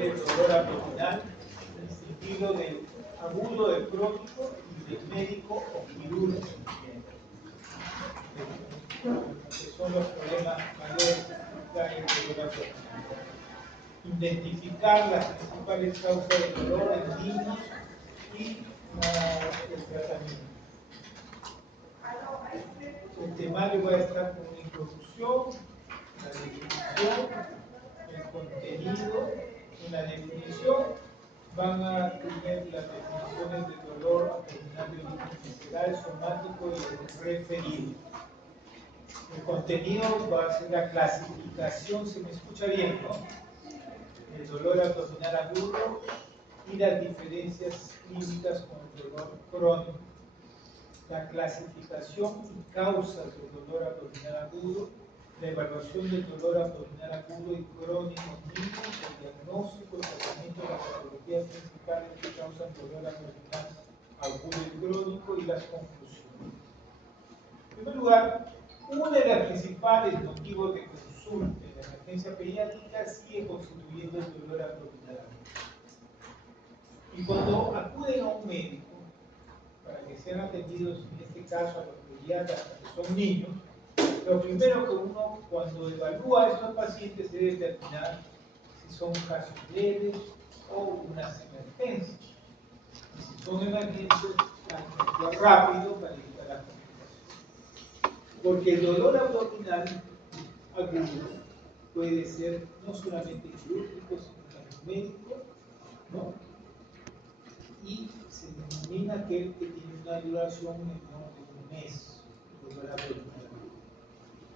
ver el dolor abdominal distinguido del agudo, del crónico y del médico o quirúrgico, que son los problemas mayores que hay en el dolor abdominal. Identificar las principales causas de dolor en niños y el tratamiento. El temario va a estar con una introducción, la definición, el contenido. En la definición van a tener las definiciones de dolor abdominal de origen visceral, somático y el referido. El contenido va a ser la clasificación, se me escucha bien, ¿no? El dolor abdominal agudo y las diferencias clínicas con el dolor crónico. La clasificación y causas del dolor abdominal agudo, la evaluación del dolor abdominal agudo y crónico en niños, el diagnóstico, el tratamiento de las patologías principales que causan dolor abdominal agudo y crónico y las conclusiones. En primer lugar, uno de los principales motivos de consulta en la emergencia pediátrica sigue constituyendo el dolor abdominal agudo. Y cuando acuden a un médico, para que sean atendidos, en este caso a los pediatras, que son niños, lo primero que uno, cuando evalúa a estos pacientes, debe determinar si son casos leves o unas emergencias. Y si son emergencias, hay que actuar rápido para evitar las complicaciones. Porque el dolor abdominal agudo puede ser no solamente quirúrgico, sino también médico, ¿no? Y se denomina aquel que tiene una duración menor de un mes, dolor abdominal agudo.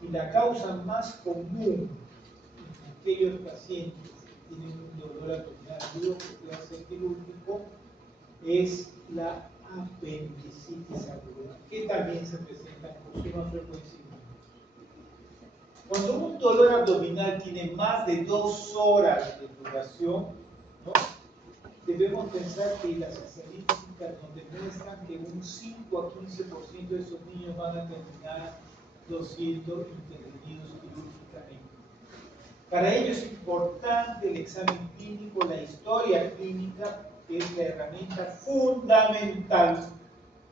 Y la causa más común en aquellos pacientes que tienen un dolor abdominal agudo que puede ser quirúrgico es la apendicitis aguda, que también se presenta con suma frecuencia. Cuando un dolor abdominal tiene más de 2 horas de duración, ¿no?, debemos pensar que las estadísticas nos demuestran que un 5 a 15% de esos niños van a terminar siendo intervenidos quirúrgicamente. Para ello es importante el examen clínico, la historia clínica, que es la herramienta fundamental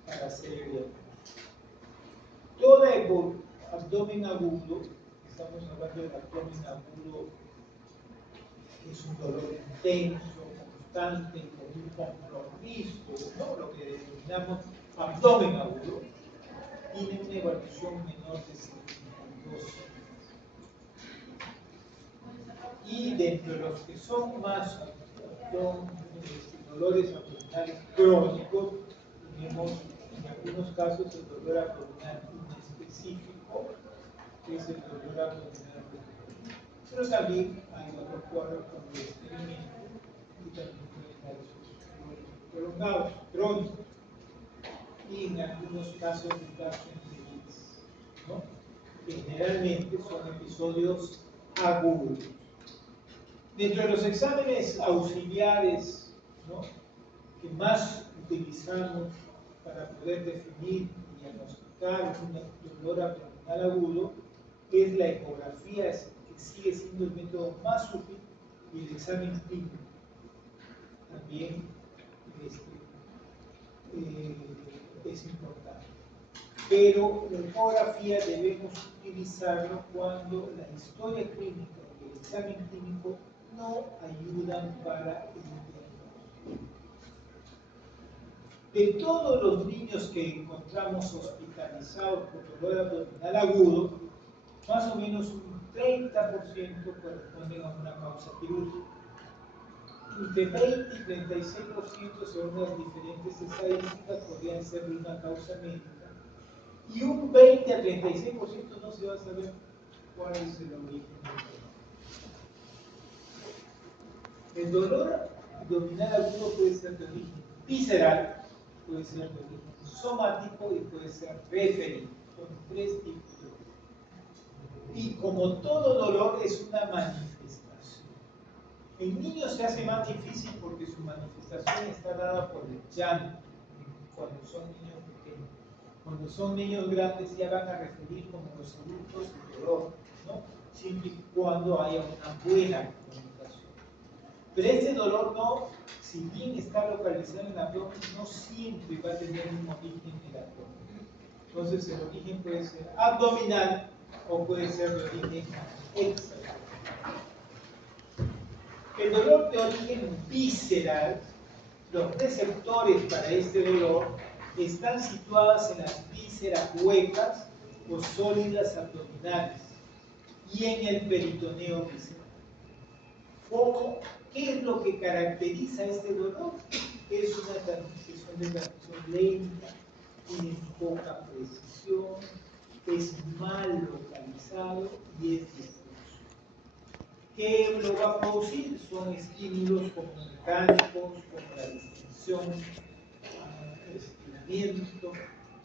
para hacer el diagnóstico. Todo abdomen agudo, estamos hablando del abdomen agudo, que es un dolor intenso, constante, con un compromiso, ¿no?, lo que denominamos abdomen agudo, tiene una evaluación menor de 72. Y dentro de los que son más dolores abdominales crónicos, tenemos en algunos casos el dolor abdominal inespecífico, que es el dolor abdominal crónico. Pero también hay otros cuadros como el estreñimiento y también pueden dar esos dolores prolongados, crónicos, y en algunos casos de gastroenteritis, ¿no?, que generalmente son episodios agudos. Dentro de los exámenes auxiliares, ¿no?, que más utilizamos para poder definir y diagnosticar un dolor abdominal agudo, es la ecografía, que sigue siendo el método más útil, y el examen clínico también es importante. Pero la ecografía debemos utilizarlo cuando la historia clínica y el examen clínico no ayudan para el diagnóstico. De todos los niños que encontramos hospitalizados por dolor abdominal agudo, más o menos un 30% corresponden a una causa quirúrgica. Entre 20 y 36%, según las diferentes estadísticas, podrían ser de una causa médica. Y un 20 a 36% no se va a saber cuál es el origen del dolor. El dolor abdominal agudo puede ser de origen visceral, puede ser de origen somático y puede ser referido. Son 3 tipos de dolor. Y como todo dolor es una manifestación. En niños se hace más difícil porque su manifestación está dada por el llanto, cuando son niños pequeños. Cuando son niños grandes ya van a referir como los adultos el dolor, ¿no?, siempre y cuando haya una buena comunicación. Pero este dolor no, si bien está localizado en el abdomen, no siempre va a tener un origen en el abdomen. Entonces el origen puede ser abdominal o puede ser de origen extraabdominal. El dolor de origen visceral, los receptores para este dolor están situados en las vísceras huecas o sólidas abdominales y en el peritoneo visceral. ¿Qué es lo que caracteriza este dolor? Es una transmisión de transmisión lenta, tiene poca precisión, es mal localizado y es difuso. ¿Qué lo va a producir? Son estímulos como mecánicos, como la distensión, el estiramiento,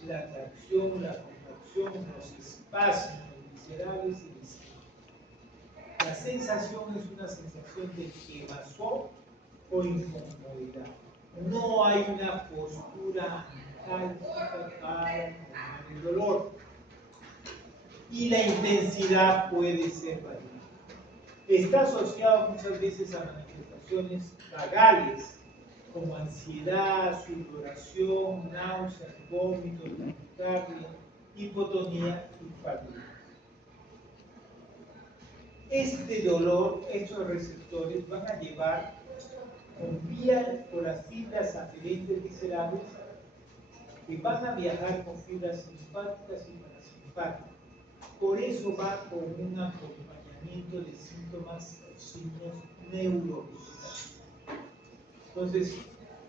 la tracción, la contracción, los espasmos viscerales y viscerales. La sensación es una sensación de quemazón o incomodidad. No hay una postura antálgica para el dolor. Y la intensidad puede ser variable. Está asociado muchas veces a manifestaciones vagales, como ansiedad, sudoración, náuseas, vómitos, taquicardia, hipotonía y fatiga. Este dolor, estos receptores van a llevar por las fibras aferentes viscerales que van a viajar con fibras simpáticas y parasimpáticas. Por eso va con un acompañamiento de síntomas o signos neurológicos. Entonces,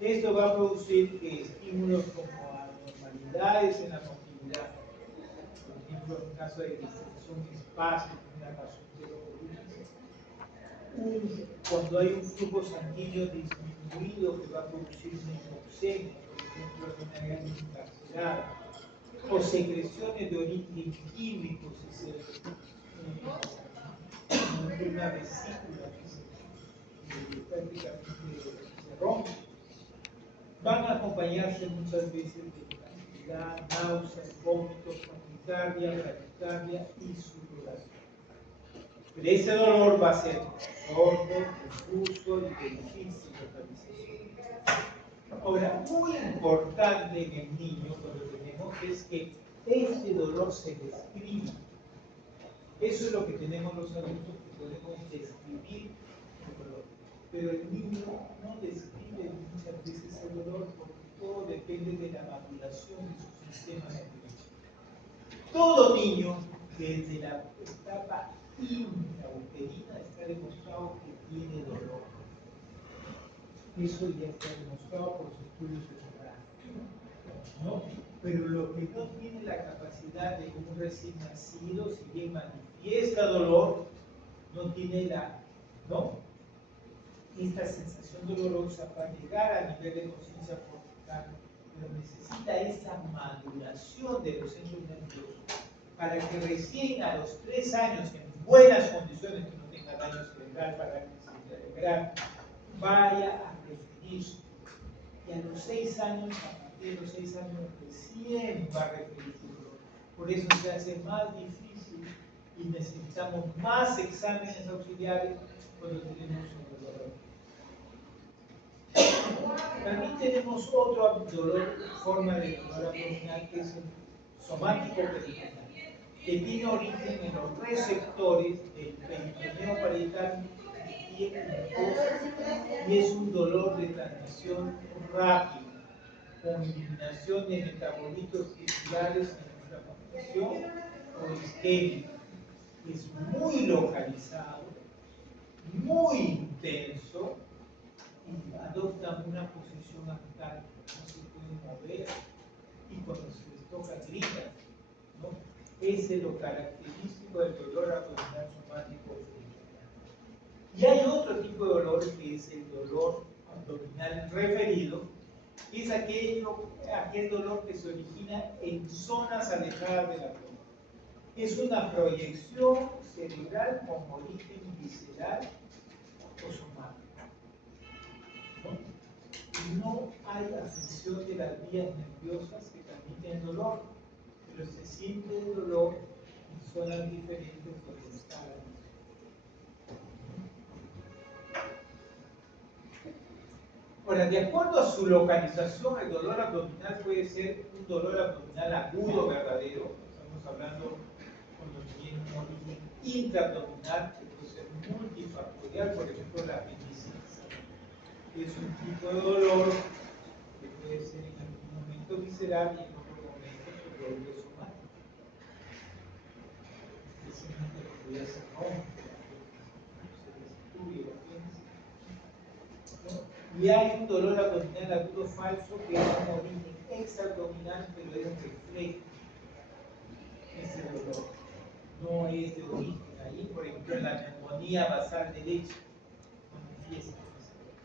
esto va a producir que estímulos como anormalidades en la motilidad, por ejemplo, en caso de distensión espásmica, una cuando hay un flujo sanguíneo disminuido que va a producir una hipoxemia, por ejemplo, en una gran encarcelada, o secreciones de origen químico, si se una vesícula que prácticamente se rompe, van a acompañarse muchas veces de ansiedad, náuseas, vómitos, taquicardia, bradicardia y sudoración. Pero ese dolor va a ser sordo, confuso y de difícil localización. Ahora, muy importante en el niño, cuando tenemos, es que este dolor se describe. Eso es lo que tenemos los adultos, que podemos describir el dolor. Pero el niño no describe muchas veces el dolor porque todo depende de la maduración de su sistema nervioso. Todo niño, desde la etapa intrauterina, está demostrado que tiene dolor. Eso ya está demostrado por los estudios ecográficos, ¿no? Pero lo que no tiene la capacidad de un recién nacido, si bien manifiesta dolor, no tiene esta sensación dolorosa para llegar a nivel de conciencia corporal, pero necesita esa maduración de los centros nerviosos para que recién a los 3 años, en buenas condiciones, que no tenga daño cerebral, parálisis cerebral, vaya a referirse. Y a los 6 años, a partir de los 6 años, recién va a referir su dolor. Por eso se hace más difícil y necesitamos más exámenes auxiliares cuando tenemos un dolor. También tenemos otra forma de dolor abdominal que es el somático peritoneo, que tiene origen en los receptores del peritoneo parietal y es un dolor de transmisión rápida, con eliminación de metabolitos tissulares en nuestra condición o isquémica. Es muy localizado, muy intenso y adopta una posición antal, no se pueden mover y cuando se les toca gritan, ¿no? Ese es lo característico del dolor abdominal somático. Y hay otro tipo de dolor que es el dolor abdominal referido, que es aquel dolor que se origina en zonas alejadas del abdomen. Es una proyección cerebral con origen visceral o somático. No hay afección de las vías nerviosas que transmiten dolor, pero se siente el dolor en zonas diferentes donde está la Ahora, de acuerdo a su localización, el dolor abdominal puede ser un dolor abdominal agudo verdadero. Estamos hablando cuando tiene un origen intraabdominal, que puede ser multifactorial, por ejemplo, la apendicitis. Es un tipo de dolor que puede ser en algún momento visceral y en otro momento sobre el somático. Especialmente lo que ya se rompe, se destruye la apéndice. Y hay un dolor abdominal agudo falso que es un origen extraabdominal, pero es reflejo ese dolor. No es de origen ahí, por ejemplo, en la neumonía basal derecha, manifiesta ese dolor.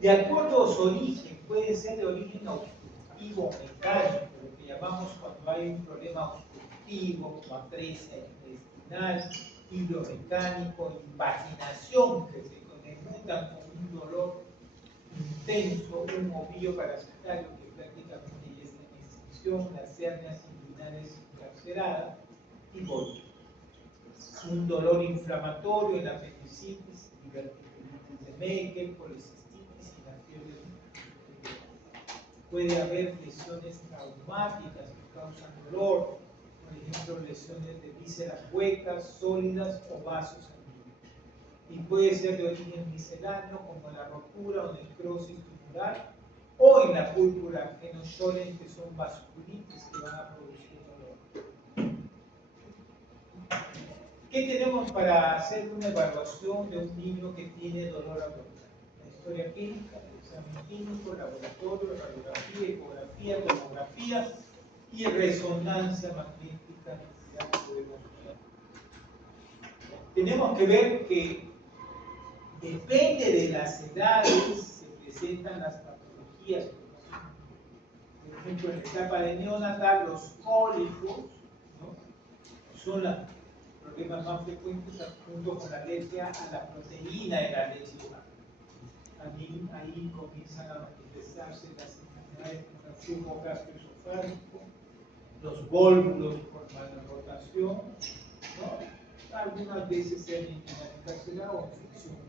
De acuerdo a su origen, puede ser de origen obstructivo mecánico, lo que llamamos cuando hay un problema obstructivo, como atresia intestinal, hidromecánico, impaginación, que se conmutan con un dolor intenso, un ovillo parasitario que prácticamente ya está en extinción, las hernias inguinales encarceradas y bolsa. Un dolor inflamatorio en la apendicitis, diverticulitis de Meckel, policistitis y la fiebre. Puede haber lesiones traumáticas que causan dolor, por ejemplo, lesiones de vísceras huecas, sólidas o vasos sanguíneos. Y puede ser de origen misceláneo, como la rotura o necrosis tubular, o en la púrpura Schollen, que son vasculitis que van a producir dolor. ¿Qué tenemos para hacer una evaluación de un niño que tiene dolor abdominal? La historia clínica, el examen clínico, laboratorio, radiografía, ecografía, tomografía y resonancia magnética. Tenemos que ver que depende de las edades se presentan las patologías. Por ejemplo, en la etapa de neonatal, los cólicos, ¿no?, son los problemas más frecuentes junto con la alergia a la proteína de la leche humana. También ahí comienzan a manifestarse las enfermedades como el flujo gastroesofágico, los vólvulos por mala rotación, ¿no?, algunas veces hernia inguinal encarcelada o infección.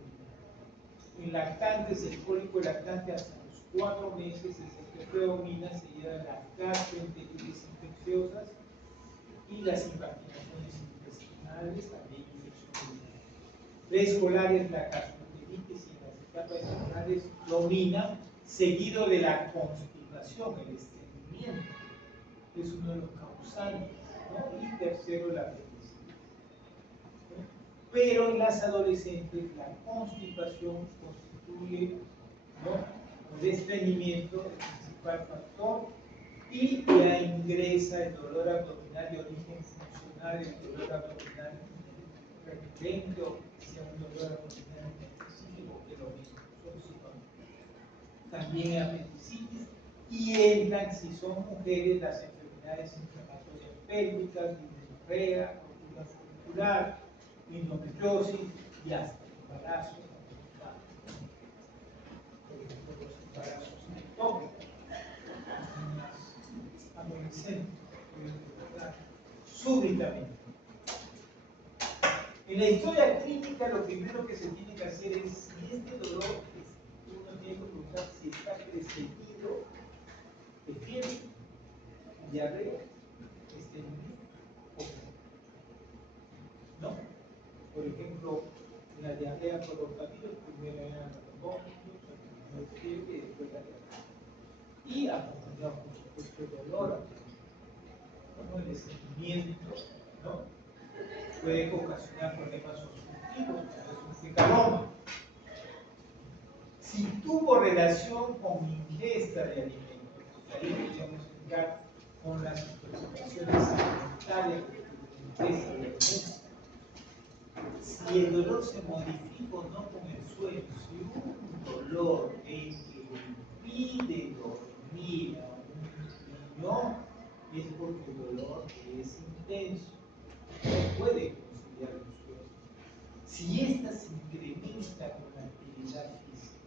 En lactantes, el cólico lactante hasta los 4 meses es el que predomina, seguida de las gastroenteritis infecciosas y las impaginaciones intestinales, también infección urinaria. Preescolares, la gastroenteritis y en las etapas escolares domina, seguido de la constipación, el estreñimiento, que es uno de los causantes, ¿no?, y tercero, la apendicitis. Pero en las adolescentes la constipación constituye, ¿no?, el estreñimiento, el principal factor, y ya ingresa el dolor abdominal de origen funcional, el dolor abdominal recurrente o que sea un dolor abdominal específico, que lo mismo, son sinónimos. También apendicitis, y entran, si son mujeres, las enfermedades inflamatorias pélvicas, dismenorrea, rotura follicular, endometriosis y hasta embarazos, por ejemplo, los embarazos ectópicos, niñas adolescentes pueden debutar súbitamente. En la historia clínica, lo primero que se tiene que hacer es, si este dolor, uno tiene que preguntar si está precedido de fiebre, diarrea, estreñimiento o no. Por ejemplo, la diarrea por rotavirus, primero eran los vómitos, después fiebre y después la diarrea. Y acompañado, por supuesto, el dolor, como el estreñimiento, ¿no?, puede ocasionar problemas obstructivos, como es un fecaroma. Si tuvo relación con ingesta de alimentos, pues ahí podríamos entrar con las intoxicaciones alimentarias de ingesta de alimentos. Si el dolor se modifica o no con el sueño, si un dolor que impide dormir a un niño, es porque el dolor es intenso, no puede conciliar el sueño. Si ésta se incrementa con la actividad física,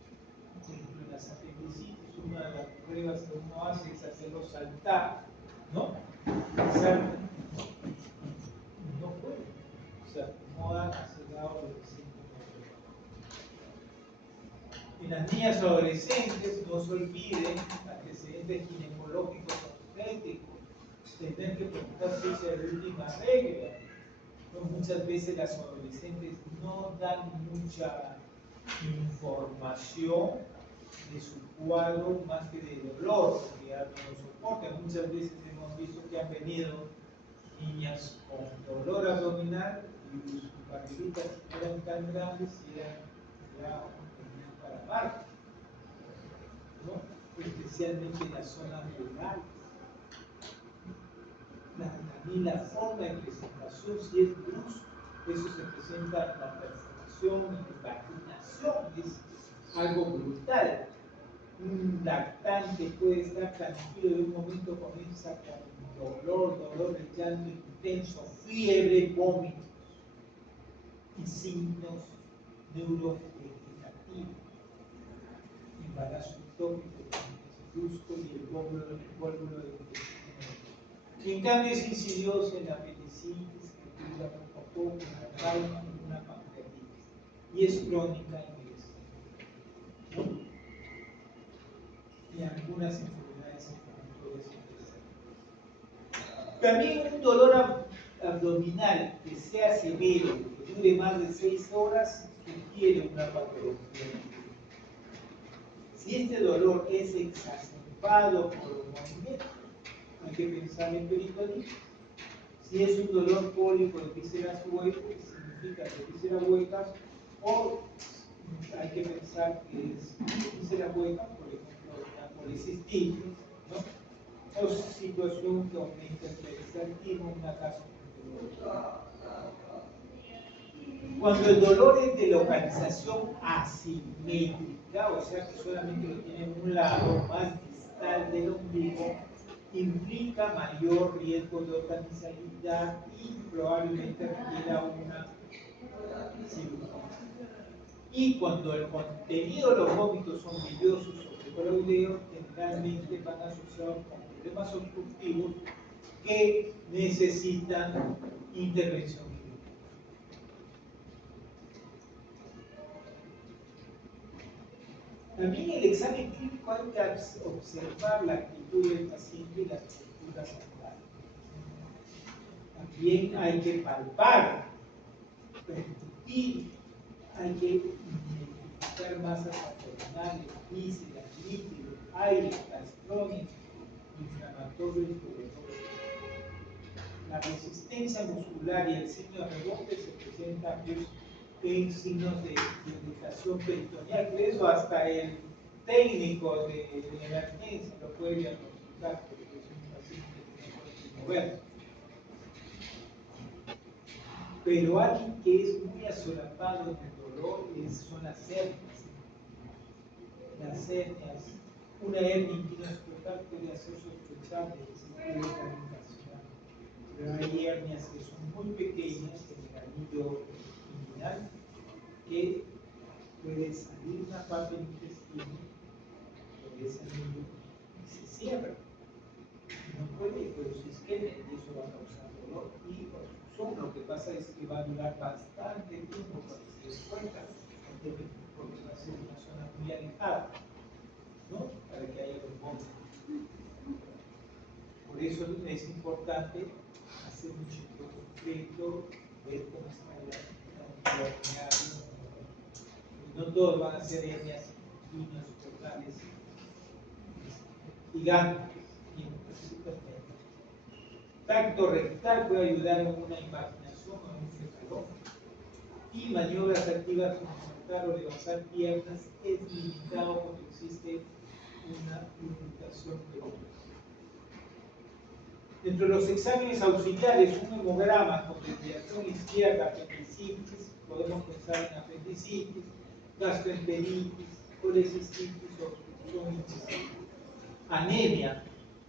por ejemplo, en las apendicitis, una de las pruebas que uno hace es hacerlo saltar, ¿no? Salta, no puede, o sea, no han acelerado lo suficiente. En las niñas adolescentes, no se olviden antecedentes ginecológicos obstétricos, tener que preguntarse si es la última regla. ¿No? Muchas veces las adolescentes no dan mucha información de su cuadro más que de dolor, porque ya no lo soportan. Muchas veces hemos visto que han venido niñas con dolor abdominal y sus barriguitas eran tan grandes y eran ya venían para abajo, ¿no? Especialmente en las zonas rurales. También la forma de presentación, si es brusco, eso se presenta en la perforación, en la vaginación, es algo brutal. Un lactante puede estar tranquilo, de un momento comienza con dolor de llanto intenso, fiebre, vómitos y signos neurovegetativos, embarazo ectópico brusco y el vólvulo del intestino. Y en cambio es insidioso en la apendicitis, que dura poco a poco, una calma y una pancreatitis, y es crónica en el estómago, ¿no? Y algunas enfermedades inflamatorias. También un dolor abdominal que sea severo, que dure más de 6 horas, sugiere una patología. Si este dolor es exacerbado por los movimientos, hay que pensar en peritonitis. Si es un dolor pólico de vísceras huecas, significa que vísceras huecas, o hay que pensar que es vísceras huecas, por ejemplo, la policistitis, ¿no? O situación que aumenta el peristaltismo, una casa con dolor. Cuando el dolor es de localización asimétrica, o sea que solamente lo tiene en un lado más distal del ombligo, implica mayor riesgo de organizabilidad y probablemente requiera una cirugía. Y cuando el contenido de los vómitos son biliosos o coloideos, generalmente van asociados con problemas obstructivos que necesitan intervención quirúrgica. También en el examen clínico hay que observar la actitud del paciente y las posturas actuales. También hay que palpar, percutir, hay que identificar masas abdominales, vísceras, líquidos, aire, gas crónico, inflamatorio y tuberoso. La resistencia muscular y el signo de rebote se presentan en signos de irritación peritoneal, por eso hasta el técnico de emergencia lo puede diagnosticar, porque es un paciente que no puede mover. Pero alguien que es muy asolapado en el dolor son las hernias. Las hernias, una hernia inguinal puede hacer sospechar de que se puede comunicacionar. Pero hay hernias que son muy pequeñas en el anillo inguinal que puede salir una parte del intestino por ese anillo y se cierra. No puede, pero se isquemia y eso va a causar dolor y obstrucción. Lo que pasa es que va a durar bastante tiempo cuando se des cuenta, porque va a ser una zona muy alejada, ¿no? Para que haya los vómitos. Por eso es importante hacer un chequeo completo, ver cómo está la hernia. No todos van a ser hernias inguinas totales gigantes. Tacto rectal puede ayudar en una imaginación o en un fecalón. Y maniobras activas como soltar o levantar piernas es limitado cuando existe una irritación peligrosa. Dentro de los exámenes auxiliares, un hemograma con desviación izquierda, apendicitis, podemos pensar en apendicitis, gastroenteritis, colecistitis o obstrucción intestinal. Anemia,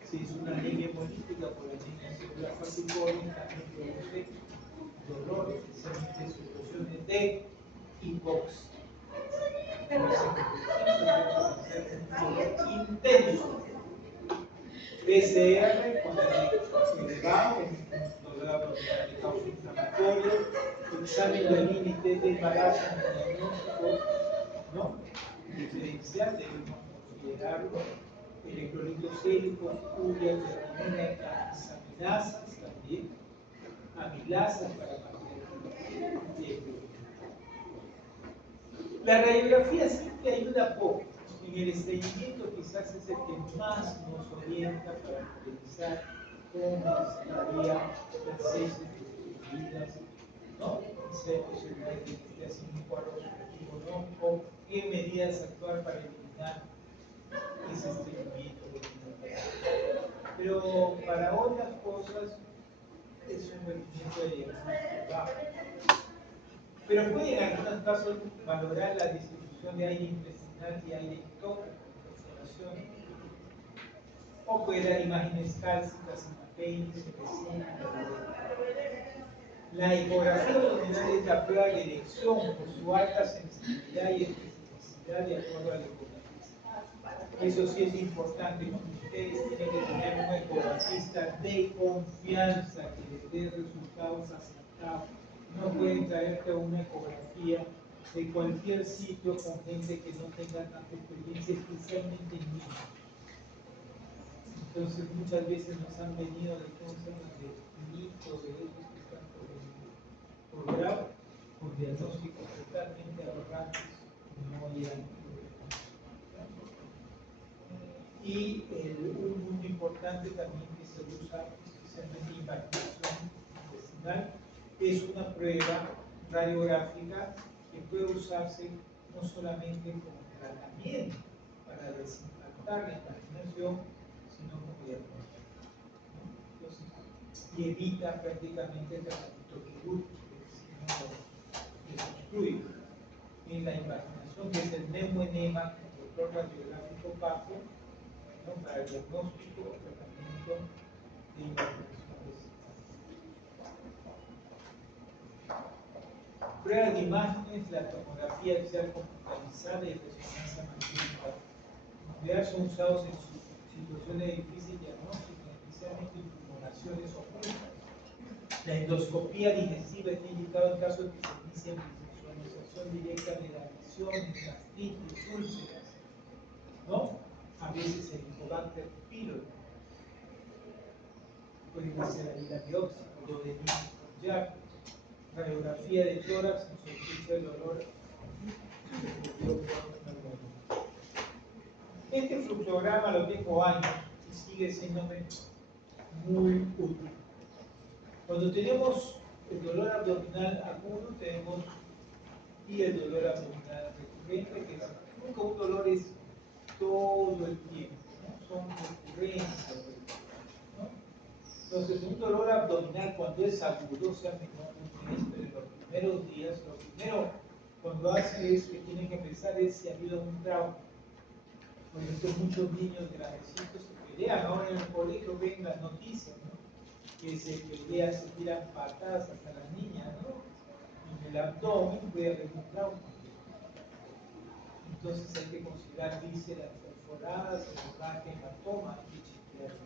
si es una anemia hemolítica por anemia celular falciforme, también produce dolor, especialmente situaciones de hipoxia. Intenso. PCR con el elevado, un dolor abdominal de causa inflamatoria, examen de orina y test de embarazo, diagnóstico, ¿no? evidencia, debemos considerarlo. Electrolitos séricos, urea, creatinina, las amenazas también, amilasas para mantener el equilibrio. La radiografía simple ayuda poco. En el estreñimiento quizás es el que más nos orienta para utilizar cómo necesitaría las heces distribuidas, ¿no? Si hay posibilidad de que esté haciendo un cuadro subjetivo, ¿no? O qué medidas actuar para eliminar ese estreñimiento. Pero para otras cosas es un rendimiento de diagnóstico bajo. Pero puede en algunos casos valorar la distribución de aire intestinal y aire ectópico en perforación. O puede dar imágenes cálcicas en apéndice, la ecografía abdominal es la prueba de elección por su alta sensibilidad y especificidad de acuerdo a la ecografía. Eso sí es importante, ¿no? Ustedes tienen que tener un ecografista de confianza que les dé resultados aceptables. No pueden traerte una ecografía de cualquier sitio con gente que no tenga tanta experiencia, especialmente en niños. Entonces muchas veces nos han venido de cosas de mitos, de esos que están por grado, con diagnósticos totalmente aberrantes, no llegan. Y un punto importante también que se usa, especialmente en impactación intestinal, es una prueba radiográfica que puede usarse no solamente como tratamiento para desimpactar la imaginación, sino como diagnóstico. Entonces, y evita prácticamente el tratamiento quirúrgico, que se excluye en la imaginación, que es el neumoenema, el doctor radiográfico bajo, ¿no? Para el diagnóstico o tratamiento de imaginación. Pruebas de imágenes, la tomografía axial computarizada y resonancia magnética nuclear son usados en situaciones de difícil diagnóstico, especialmente en tumoraciones ocultas. La endoscopía digestiva está indicada en caso de que se inicie visualización directa de la lesión, gastritis, úlceras, ¿no? A veces el Helicobacter pylori. Puede ser ahí la biopsia, o lo de ya. Radiografía de tórax en sospecha de dolor. Este fluxograma lo tengo años y sigue siéndome muy útil. Cuando tenemos el dolor abdominal agudo, tenemos y el dolor abdominal recurrente, que nunca un dolor es todo el tiempo, ¿no? Son recurrencias, ¿no? Entonces, un dolor abdominal cuando es agudo, o sea, menor de un mes, pero en los primeros días, lo primero cuando hace es que tienen que pensar es si ha habido un trauma. Por eso muchos niños grandecitos se pelean, ahora en el colegio ven las noticias, ¿no? Que se pelean, se tiran patadas hasta las niñas, ¿no? En el abdomen puede haber un trauma. Entonces hay que considerar vísceras perforadas, hemorragia, hematoma, hay que chequear.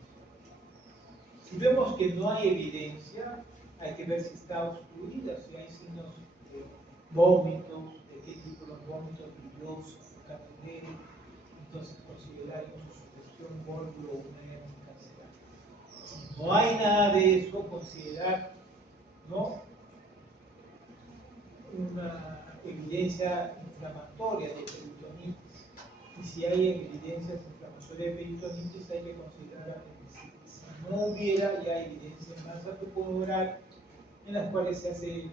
Si vemos que no hay evidencia, hay que ver si está obstruida, si hay signos de vómitos, de qué tipo los vómitos, brillosos, capilares, entonces considerar su sugestión volvulounérica. Si no hay nada de eso, considerar, ¿no?, una evidencia inflamatoria de peritonitis. Y si hay evidencias inflamatorias de peritonitis, hay que considerar la apendicitis. Si no hubiera ya evidencia más oral en las cuales se hace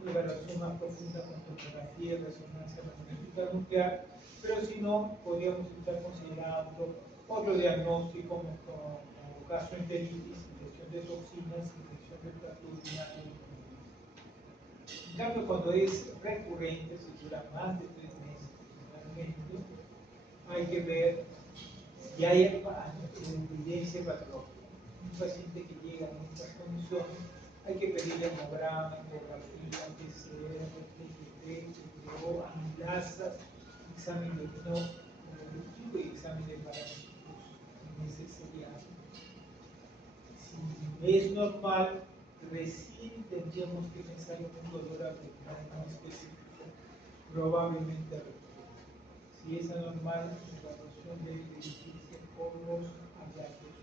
una evaluación más profunda con tomografía y resonancia magnética nuclear, pero si no, podríamos estar considerando otro diagnóstico como gastroenteritis, infección de toxinas, infección del tracto urinario. En cambio, cuando es recurrente, si dura más de 3 meses, realmente, hay que ver si hay evidencia patológica. Un paciente que llega en estas condiciones, hay que pedirle hemograma, ecografía, PCR, PGT, PGO, amilasas, examen de neurológico y examen de parásitos. En ese sería. Si es normal, recién tendríamos que pensar en un dolor abdominal no específico, probablemente recurrente. Si y es anormal la evaluación debe dirigirse por los hallazgos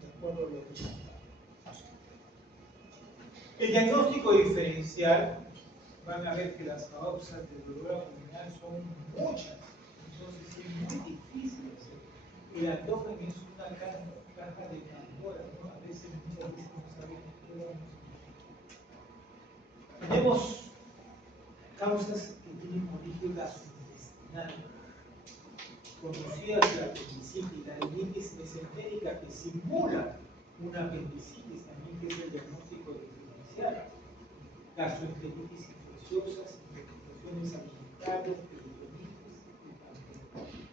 de acuerdo a lo que el diagnóstico diferencial, van a ver que las causas del dolor abdominal son muchas, entonces es muy difícil hacer. El abdomen es una caja de Pandora, ¿no? A veces, muchas veces no sabemos qué vamos a hacer. Tenemos causas que tienen origen gastrointestinal, conocidas la apendicitis, la rinitis mesentérica que simula una apendicitis, también que es el diagnóstico diferencial, gastroenteritis infecciosas, infecciones alimentarias, peritonitis y también.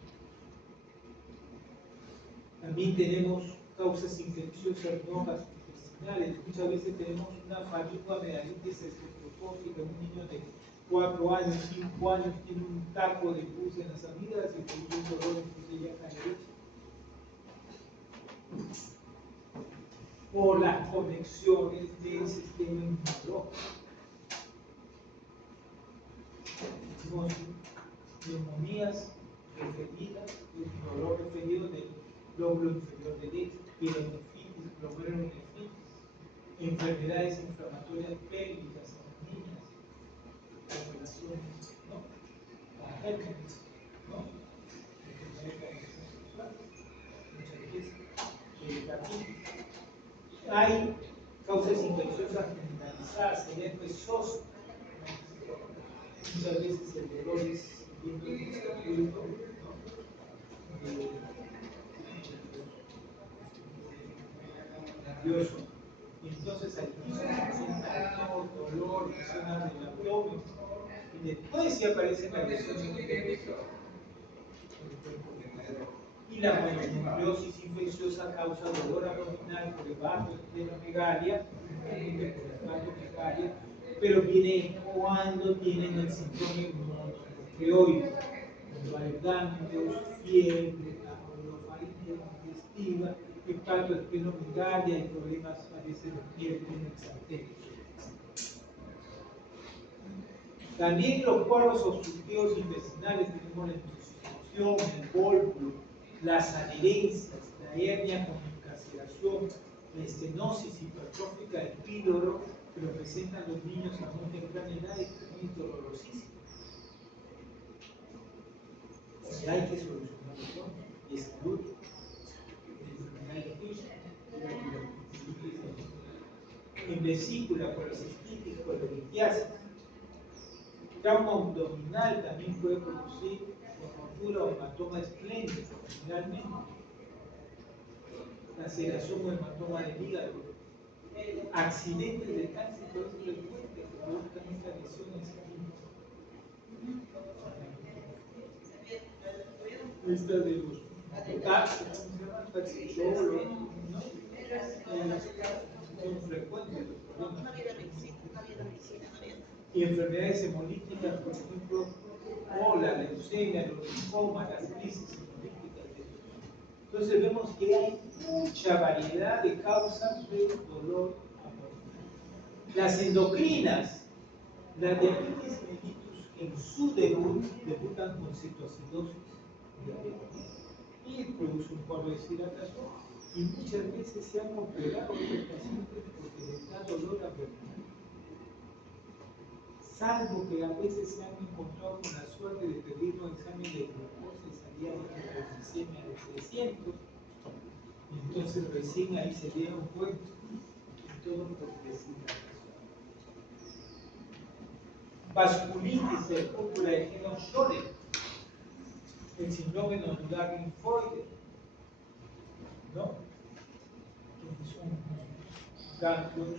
También tenemos causas infecciosas no gastrointestinales. Muchas veces tenemos una faringoamidalitis estreptocócica, un niño de 4 años, 5 años, tiene un taco de pus en las amígdalas y produce un dolor en ella cañerecha. Por las conexiones del sistema inmunológico. Tenemos neumonías referidas, un dolor referido del lóbulo inferior derecho, pielonefritis, glomerulonefritis, enfermedades inflamatorias pélvicas en las niñas, operaciones, ¿no? La gérmenes, ¿no? Enfermedad de transmisión sexual, muchas veces, hay causas infecciosas generalizadas, sería herpesosis. Muchas veces el dolor es viendo nervioso. Y entonces al inicio se presenta dolor, zonas del abdomen, y después sí aparecen las lesiones y la mononucleosis infecciosa causa dolor abdominal por hepatoesplenomegalia, pero viene cuando tienen el síndrome mononucleoide, cuando hay ganglios, fiebre, amaurofaringe digestiva, hepatoesplenomegalia y problemas a veces de piel en exarterios. También los cuadros obstructivos intestinales, tenemos la intoxicación, el cólculo, las adherencias, la hernia con encarceración, la estenosis hipertrófica del píloro, que lo presentan los niños a muy temprana edad y también es dolorosísimo. Y hay que solucionarlo y es salud. En vesícula, por la cistitis, por la litiasis. Trauma abdominal también puede producir rotura o hematoma esplénico, generalmente. Laceración o hematoma del hígado. Accidentes de cáncer, por eso les cuento que provocan estas lesiones aquí. Esta de los taxis, ¿cómo se llama? Taxicolo, ¿no? Son frecuentes los problemas. Y enfermedades hemolíticas, por ejemplo, o la leucemia, los linfomas, las crisis hemolíticas. Entonces vemos que hay mucha variedad de causas de dolor abdominal. Las endocrinas, la diabetes mellitus en su debut debutan con cetoacidosis diabética y produce un cuadro de deshidratación y muchas veces se han operado a los pacientes porque les da dolor abdominal. Salvo que a veces se han encontrado con la suerte de pedir un examen de glucosa y salía una hipoglicemia de 300, entonces recién ahí se dieron cuenta, y todo por deshidratación. Vasculitis del cúpula de Heno-Schönlein, el síndrome nodular linfoide, ¿no? Entonces son ganglios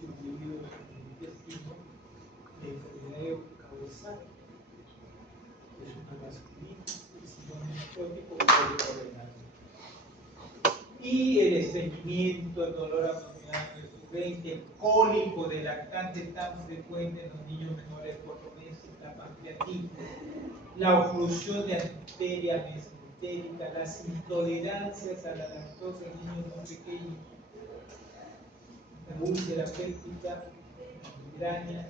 distribuidos en el intestino. La enfermedad cabezal es una vasculitis, el síndrome nefrótico y el estreñimiento, el dolor abdominal recurrente, el cólico de lactante tan frecuente en los niños menores de 4 meses, la pancreatitis, la oclusión de arteria mesentérica, las intolerancias a la lactosa en niños muy pequeños, la úlcera péptica, la migraña,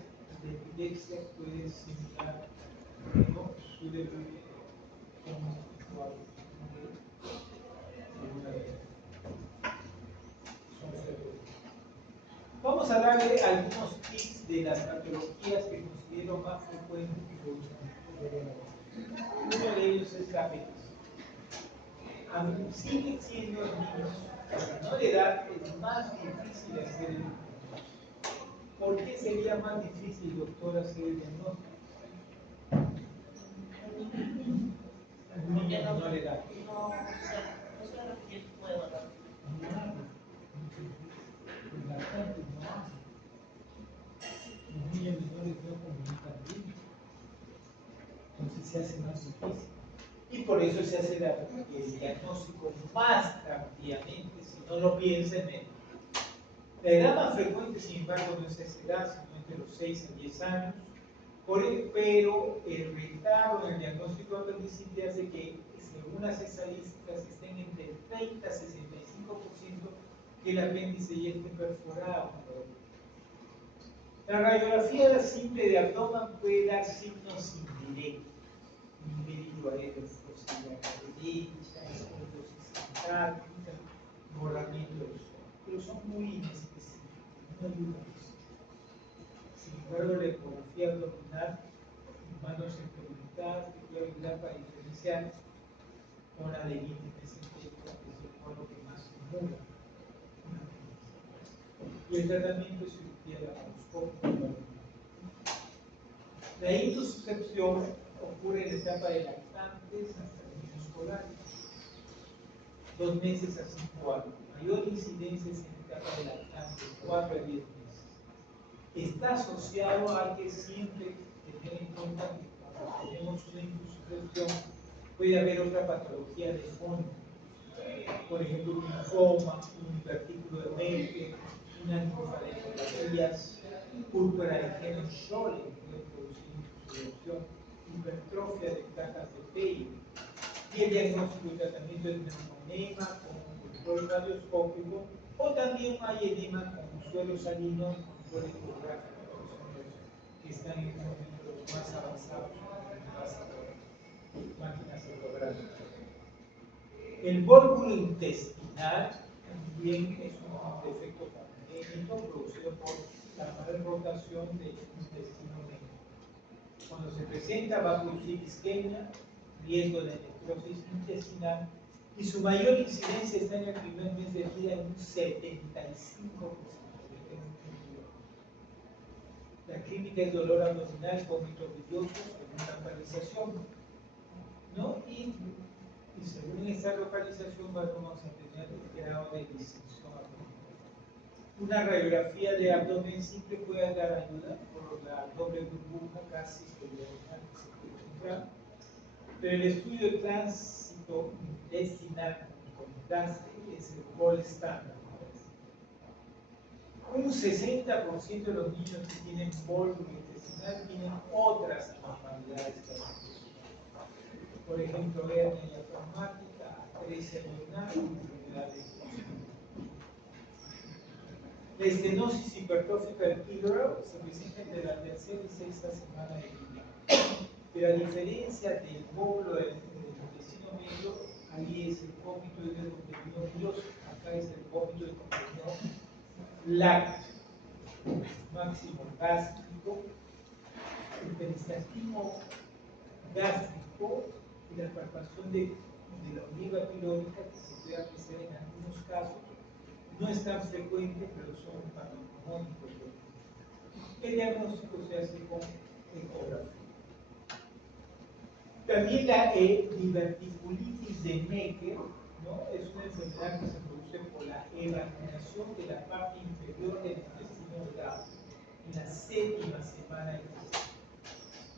la epilepsia puede simular, ¿no? Su Vamos a darle algunos tips de las patologías que considero más frecuentes que uno de ellos es la apetición. Sigue siendo niños, a menor edad es más difícil hacer el diagnóstico. ¿Por qué sería más difícil, doctor, hacer el diagnóstico? Un niño a menor edad. No sé lo que puedo hablar. Los niños menores no comunican bien, entonces se hace más difícil. Y por eso se hace el diagnóstico más tardíamente, si no lo piensen menos. La edad más frecuente, sin embargo, no es esa edad, sino entre los 6 a 10 años, pero el retardo en el diagnóstico de apendicitis hace que, según las estadísticas, estén entre el 30 a 65% que el apéndice ya esté perforado. La radiografía simple de abdomen puede dar signos indirectos, nivel aéreo fosil a la derecha, escoliosis sintáctica, borramiento del suelo, pero son muy inespecíficos, no ayudan. Sin embargo, la ecografía abdominal, manos intermitentes, que puede ayudar para diferenciar con la de límite sintética, que es el cuadro que más se mueve. Y el tratamiento es cirugía laparoscópica. La intussuscepción ocurre en la etapa de lactantes hasta el niño escolar, 2 meses a 5 años. Mayor incidencia es en la etapa de lactantes, 4 a 10 meses. Está asociado a que siempre tener en cuenta que cuando tenemos una intussuscepción puede haber otra patología de fondo. Por ejemplo, un linfoma, un hipertículo de Merkel, una linfoadenopatías, púrpura de Helen-Scholl, que puede producir intussuscepción, hipertrofia de placas de Pey. Y el diagnóstico y tratamiento es neumonema con control radioscópico, o también hay enema con suelo salino y control ecográfico, que son los que están en este momento los más avanzados en las máquinas ecográficas. El vólvulo intestinal también es un defecto congénito producido por la mal rotación del intestino medio. Cuando se presenta va a producir isquemia, riesgo de necrosis intestinal, y su mayor incidencia está en el primer mes de vida en un 75%. La clínica es dolor abdominal, vómito bilioso, según la localización, ¿no? Y según esta localización vamos a tener el grado de distensión abdominal. Una radiografía de abdomen simple puede dar ayuda por la doble burbuja casi abdominal que se puede encontrar, pero el estudio de tránsito intestinal con contraste es el gold standard. Un 60% de los niños que tienen vólvulo intestinal tienen otras anormalidades gastrointestinales. Por ejemplo, hernia diafragmática, atresia duodenal y enfermedad de Crohn. La estenosis hipertrófica del píloro se presenta entre la tercera y sexta semana de vida. Pero a diferencia del vómito del intestino medio, ahí es el vómito de contenido bilioso, acá es el vómito de contenido lácteo, máximo gástrico, el peristaltismo gástrico y la palpación de la oliva pilórica, que se puede apreciar en algunos casos, no es tan frecuente, pero son patognomónicos. El diagnóstico se hace con ecografía. También la diverticulitis de Necker, ¿no? Es una enfermedad que se produce por la evacuación de la parte inferior del intestino delgado en la séptima semana de vida.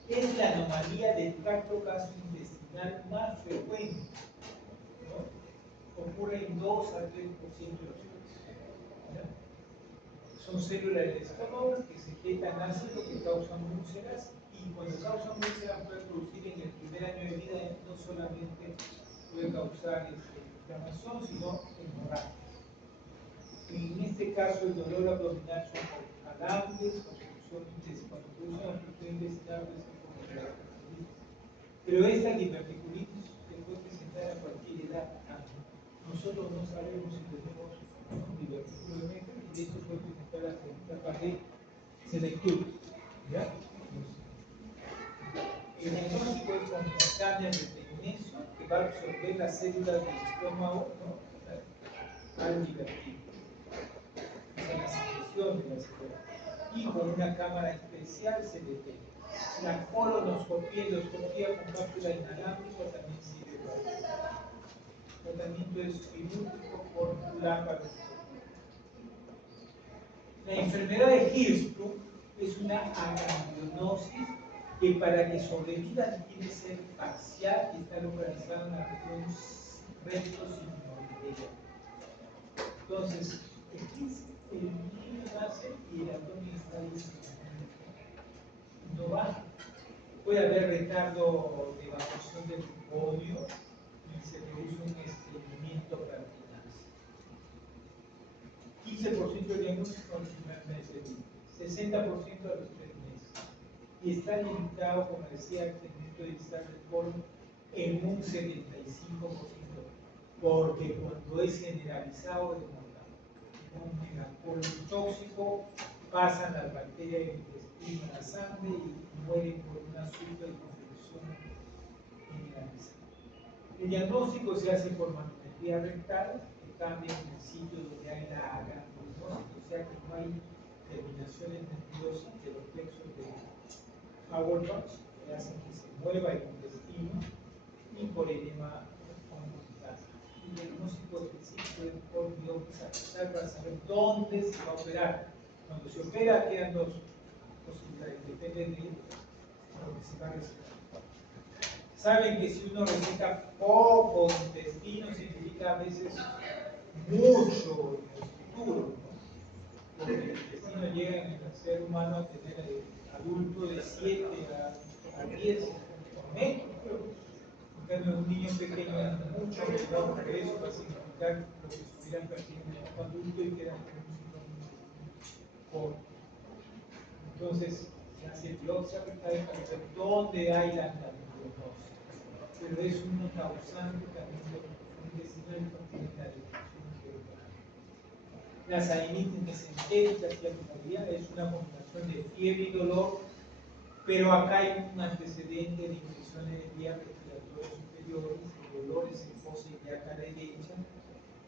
Es la anomalía del tracto gastrointestinal más frecuente, ¿no? Ocurre en 2 a 3% de los casos. Son células del estómago que secretan ácido que causan úlceras, y cuando causan úlceras puede producir en el primer año de vida, no solamente puede causar inflamación, sino hemorragias. En este caso, el dolor abdominal son por calambres, obstrucción intestinal, cuando produce una obstrucción intestinal, Pero esta diverticulitis se puede presentar a cualquier edad. Nosotros no sabemos si tenemos un divertículo de Meckel y esto puede presentar la segunda parte selectiva. ¿Ya? El diagnóstico es con escáner de magnesio que va a absorber las células del estómago, ¿no? Al divertículo. Esa es la secreción de la célula. Y con una cámara especial se detecta. La colonoscopía, endoscopía con cápsula inalámbrica también sirve para esto. El tratamiento es quirúrgico por laparoscopia. La enfermedad de Hirschsprung es una aganglionosis que para que sobreviva tiene que ser parcial y está localizada en la región recto sigmoidea. Entonces, el niño nace y el abdomen está disminuido. No baja. Puede haber retardo de evacuación del podio y se produce un estreñimiento pertinaz. 15% de diagnóstico en el primer mes de vida, 60% a los 3 meses. Y está limitado, como decía, el crecimiento distal del colon en un 75%, porque cuando es generalizado es mortal. Un megacolon tóxico, pasan las bacterias del intestino a la sangre y mueren por una superinfección generalizada. El diagnóstico se hace por manometría rectal, que cambia en el sitio donde hay la aganglionosis, o sea que no hay terminaciones nerviosas de los plexos de Auerbach, que hacen que se mueva el intestino, y por edema conductal. El diagnóstico específico es por biopsia rectal para saber dónde se va a operar. Cuando se opera quedan dos posibilidades, depende de lo que se va a recetar. Saben que si uno receta poco intestino significa a veces mucho en el futuro, ¿no? Porque el intestino llega en el ser humano a tener el adulto de 7 a 10 por metro. En cambio, un niño pequeño es mucho menor, porque eso va a significar lo que estuvieran perdiendo en un adulto y quedan con un corto. Entonces, se hace biopsia rectal para ver dónde hay la aganglionosis. Pero es uno causante también de un intestino incontinente de la disfunción uterina. La sainitis mesentérica, que es una combinación de fiebre y dolor, pero acá hay un antecedente de infecciones de vías respiratorias superiores, de dolores en fosa ilíaca derecha.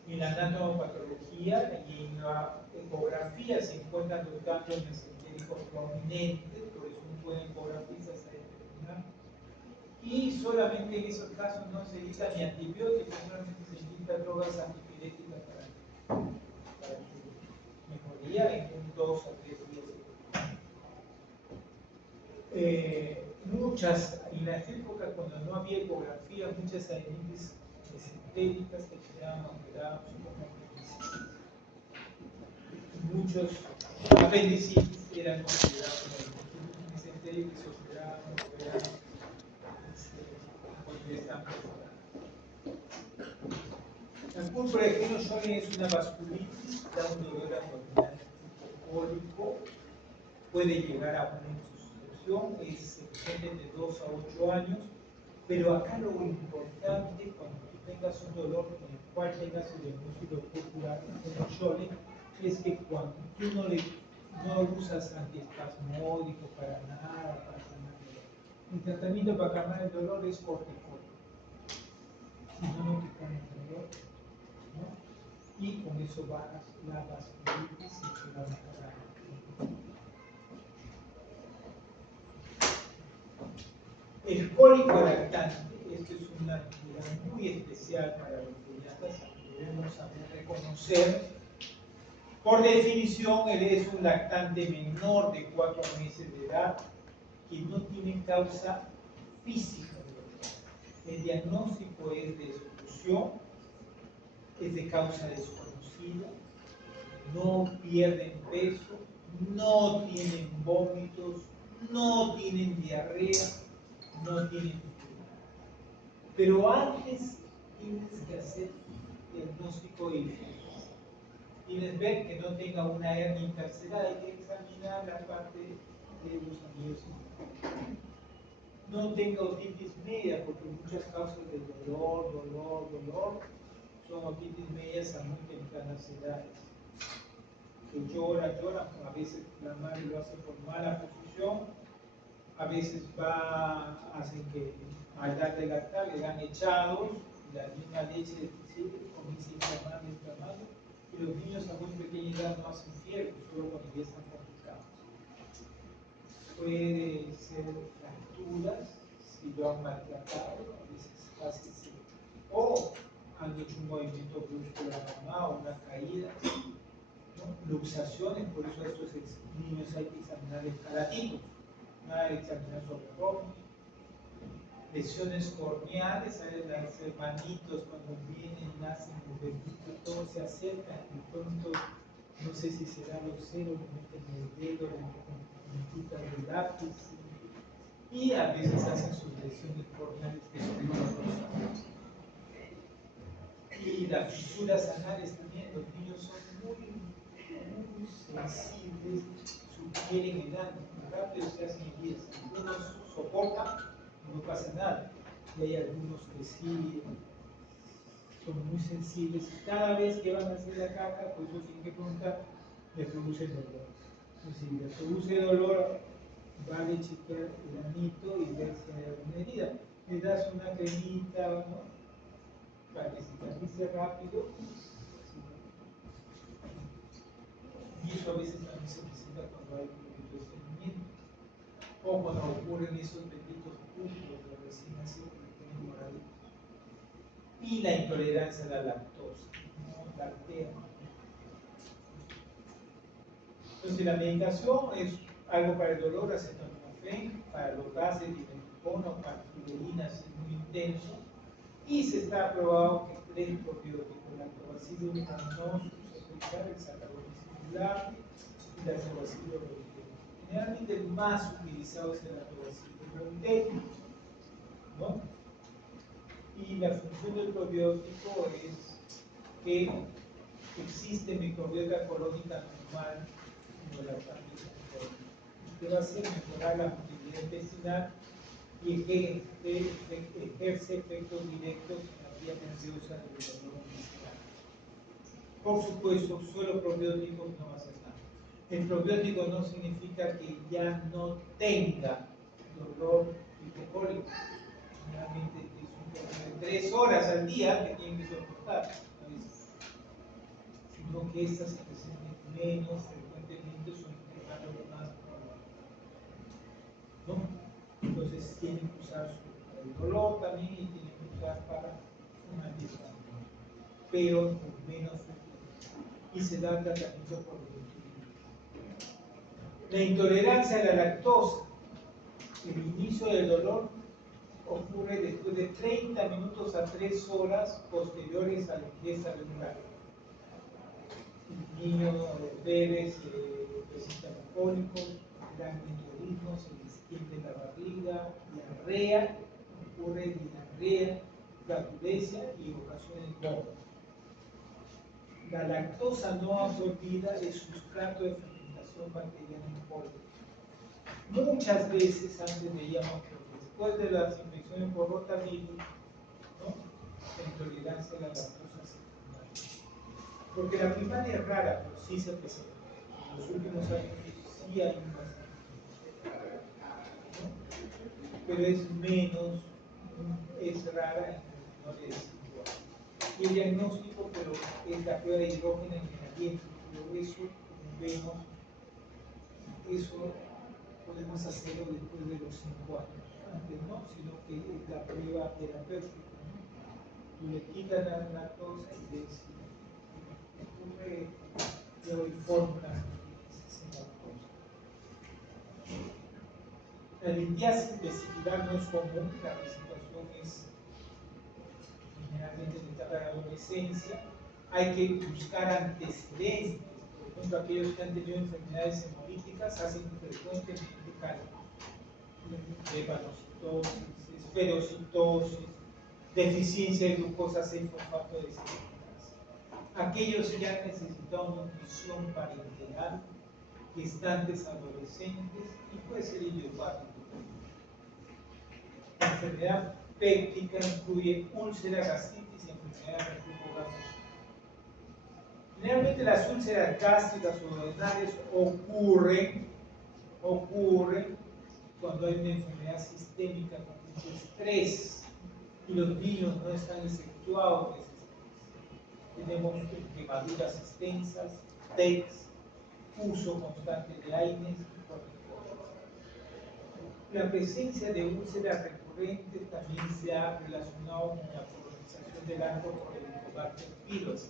En la anatomopatología y en la ecografía se encuentran los ganglios mesentéricos prominentes, por eso un buen ecografista se determina. Y solamente en esos casos no se necesita ni antibióticos, solamente se necesitan drogas antipiréticas para su mejoría en un 2 a 3 días. En las épocas cuando no había ecografía, muchas sainitis mesentéricas se quedaban operadas como apendicitis. Muchos apendicitis eran considerados como mesentéricos y se operaban La púrpura de Keno-Schönlein es una vasculitis, da un dolor abdominal cólico, puede llegar a una insuficiencia, se presenta de 2 a 8 años, pero acá lo importante cuando tú tengas un dolor con el cual tengas el diagnóstico púrpura de Keno-Schönlein es que cuando tú no usas antiespasmódico para nada, el tratamiento para calmar el dolor es corticoide. Si no te ponen dolor, ¿no? Y con eso bajas la vasculitis y se va a mejorar. El cólico lactante, esto es una actividad muy especial para los pediatras, debemos saber reconocer. Por definición, él es un lactante menor de 4 meses de edad que no tiene causa física. El diagnóstico es de exclusión, es de causa desconocida, no pierden peso, no tienen vómitos, no tienen diarrea, no tienen fiebre. Pero antes tienes que hacer diagnóstico difícil. Tienes que ver que no tenga una hernia incarcerada, hay que examinar la parte de los anillos. no tenga otitis media, porque muchas causas de dolor son otitis medias a muy tempranas edades. Que llora, a veces la madre lo hace por mala posición, a veces hacen que al dar de lactar le dan echados, y la misma leche comienza inflamando, y los niños a muy pequeña edad no hacen fiebre, solo cuando ya están complicados. Puede ser fracturas, si lo han maltratado, a veces hace o han hecho un movimiento brusco de la mamá o una caída, ¿no? Luxaciones, por eso a estos niños hay que examinar escalatitos, nada de examinar sobre rojo. Lesiones corneales, ¿sabes? Los hermanitos cuando vienen, nacen los bebitos, todos se acercan y pronto, no sé si será los ceros, le meten el dedo, le meten puntitas de lápiz y a veces hacen sus lesiones corneales que son dolorosas. Y las fisuras anales también, los niños son muy sensibles, sugieren el ano, rápido se hacen heridas, algunos soportan, no pasa nada, y hay algunos que sí son muy sensibles, y cada vez que van a hacer la caca, pues eso tienen que preguntar, le produce dolor. Pues si le produce dolor, vale chequear el anito y ver si hay alguna herida. Le das una cremita, ¿no? Para que cicatrice rápido, y eso a veces también se presenta cuando hay un poquito de estreñimiento o cuando ocurren esos benditos puntos de recién nacido que tienen moraditos. Y la intolerancia a la lactosa, ¿no? Lactea. Entonces la medicación es algo para el dolor, acetaminofén, para los gases, dimeticono, pantulerinas, es muy intenso. Y se está aprobado que tres probióticos, el lactobacillus rhamnosus, el Saccharomyces boulardii y la lactobacillus rhamnosus. Generalmente el más utilizado es el lactobacillus rhamnosus, ¿no? Y la función del probiótico es que existe microbiota colónica normal en la lactancia colónica, que va a hacer mejorar la motilidad intestinal y que ejerce efectos directos en la vía nerviosa del dolor visceral. Por supuesto, solo probióticos no va a hacer nada. El probiótico no significa que ya no tenga dolor hipocólico. Generalmente es un periodo de 3 horas al día que tienen que soportar, sino que estas se presenten menos frecuentemente o integrando más probable, ¿no? Entonces tienen que usar el dolor también y tienen que usar para una dieta, pero con menos frecuencia. Y se da tratamiento por la intolerancia a la lactosa. El inicio del dolor ocurre después de 30 minutos a 3 horas posteriores a la ingesta de un lácteo. El niño bebe, se presenta cólicos, gran meteorismo, se distiende la barriga, diarrea, ocurre diarrea, flatulencia y ocasiones vómitos. La lactosa no absorbida es sustrato de fermentación bacteriana en polvo. Muchas veces antes veíamos que después de las infecciones por rotavirus, ¿no? La intolerancia a la lactosa secundaria. Porque la primaria es rara, pero sí se presenta. En los últimos años sí hay una, ¿no? Pero es menos, es rara en menores de 5 años. Y el diagnóstico, pero es la prueba de hidrógeno en el aliento, pero eso, como vemos, eso podemos hacerlo después de los 5 años. Antes no, sino que es la prueba terapéutica, ¿no? Tú le quitas la lactosa y ves si ocurre, le doy fórmulas sin lactosa. La litiasis vesicular no es común, la presentación es generalmente en etapa de adolescencia. Hay que buscar antecedentes, por ejemplo, aquellos que han tenido enfermedades hemolíticas hacen frecuentemente cálculos, hepatocitosis, esferocitosis, deficiencia de glucosa 6-fosfato desintegrasa. Aquellos que han necesitado nutrición parenteral, gestantes adolescentes y puede ser idiopático. La enfermedad péptica incluye úlcera, gastritis y enfermedad de reflujo gástrico. Generalmente las úlceras gástricas o duodenales ocurren cuando hay una enfermedad sistémica con mucho estrés y los niños no están exceptuados de ese estrés. Tenemos quemaduras extensas, TECs, uso constante de AINES y corticoides. La presencia de úlceras recurrentes también se ha relacionado con la colonización del ano por el Helicobacter pylori,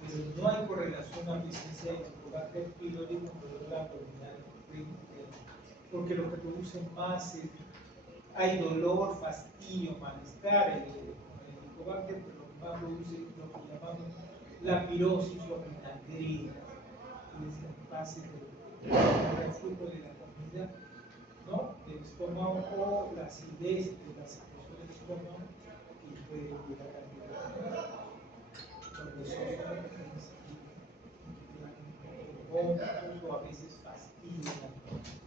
pero no hay correlación a presencia de Helicobacter pylori con dolor abdominal recurrente, porque lo que produce más es, hay dolor, fastidio, malestar en el Helicobacter, pero lo que más produce es lo que llamamos la pirosis o vinagre, que es el pase del reflujo de la comida, ¿no?, del estómago, o la acidez de la secreción del estómago, y puede llegar a vómitos o a veces fastidio,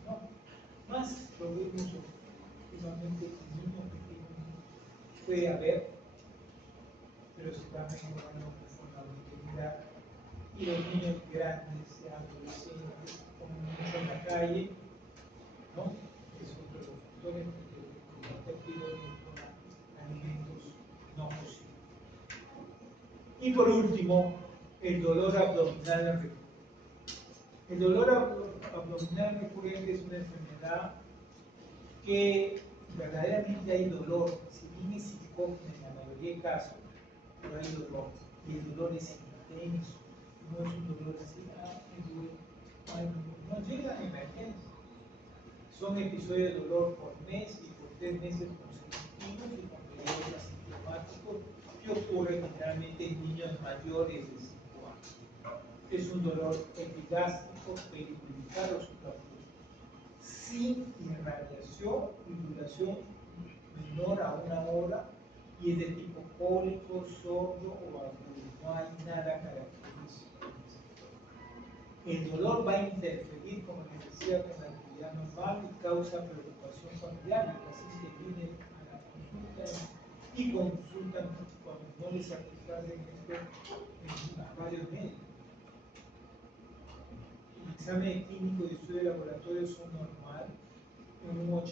¿no? Más lo vemos últimamente en niños pequeños, puede haber, pero se está mejorando de forma muy general. Y los niños grandes, adolescentes, como mucho en la calle, ¿no?, es otro de los factores que te pido alimentos no cocidos. Y por último, el dolor abdominal recurrente. El dolor abdominal recurrente es una enfermedad que verdaderamente hay dolor, si bien es psicógena en la mayoría de casos, pero hay dolor, y el dolor es intenso, no es un dolor así, me duele, no llega a emergencia. Son episodios de dolor por mes y por 3 meses consecutivos y con periodos asintomáticos que ocurren generalmente en niños mayores de 5 años. Es un dolor epigástrico, periumbilical o suprapúbico, sin irradiación y duración menor a 1 hora, y es de tipo cólico, sordo o agudo. No hay nada característico. El dolor va a interferir, como les decía, con la actividad normal y causa preocupación familiar. El paciente viene a la consulta y consultan cuando no les satisfacen esto a varios médicos. El examen clínico y estudio de laboratorio son normal, en un 85%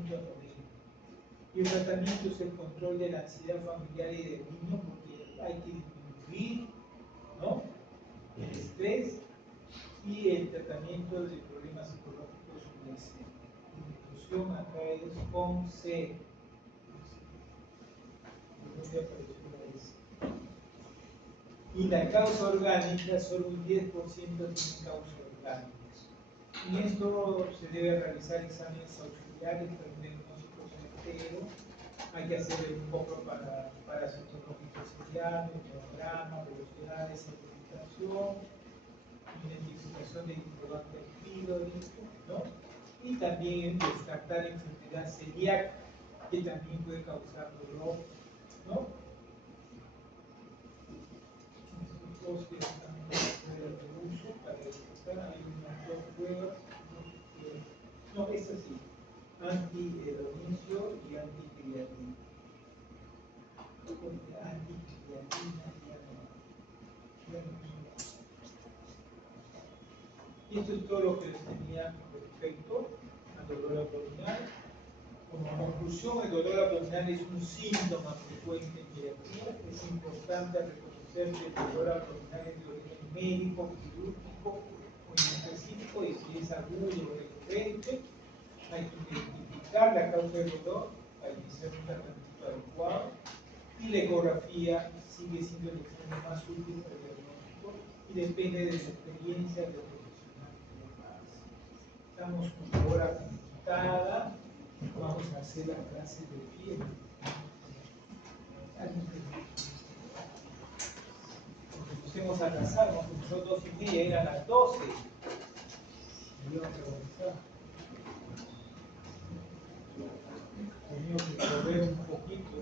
promedio. Y el tratamiento es el control de la ansiedad familiar y del niño, porque hay que disminuir, ¿no?, el estrés, y el tratamiento de problemas psicológicos subyacentes. Inclusión acá es con C. Y la causa orgánica, solo un 10% tiene causa orgánica. Y esto se debe realizar exámenes auxiliares para un diagnóstico certero. Hay que hacer un poco para citológico serial, hemograma, velocidades, sedimentación, identificación de Helicobacter pylori, ¿no?, y también descartar enfermedad celíaca, que también puede causar dolor, ¿no? Estos dos que están fuera de uso para detectar, hay unas 2 pruebas, no, esta sí, anti-hedonicio y anti-creatina. Anti-creatina ya no. Y esto es todo lo que les tenía respecto al dolor abdominal. Como conclusión, el dolor abdominal es un síntoma frecuente en pediatría. Es importante reconocer que el dolor abdominal es de origen médico, quirúrgico o inespecífico, y si es agudo o recurrente, hay que identificar la causa del dolor para iniciar un tratamiento adecuado. Y la ecografía sigue siendo el examen más útil para el diagnóstico y depende de la experiencia del profesional que lo hace. Estamos con la hora pintada. Vamos a hacer la clase de pie. Porque nos hemos atrasado, son 2:30, eran las 12. Me iba a preguntar. Tenía que correr un poquito.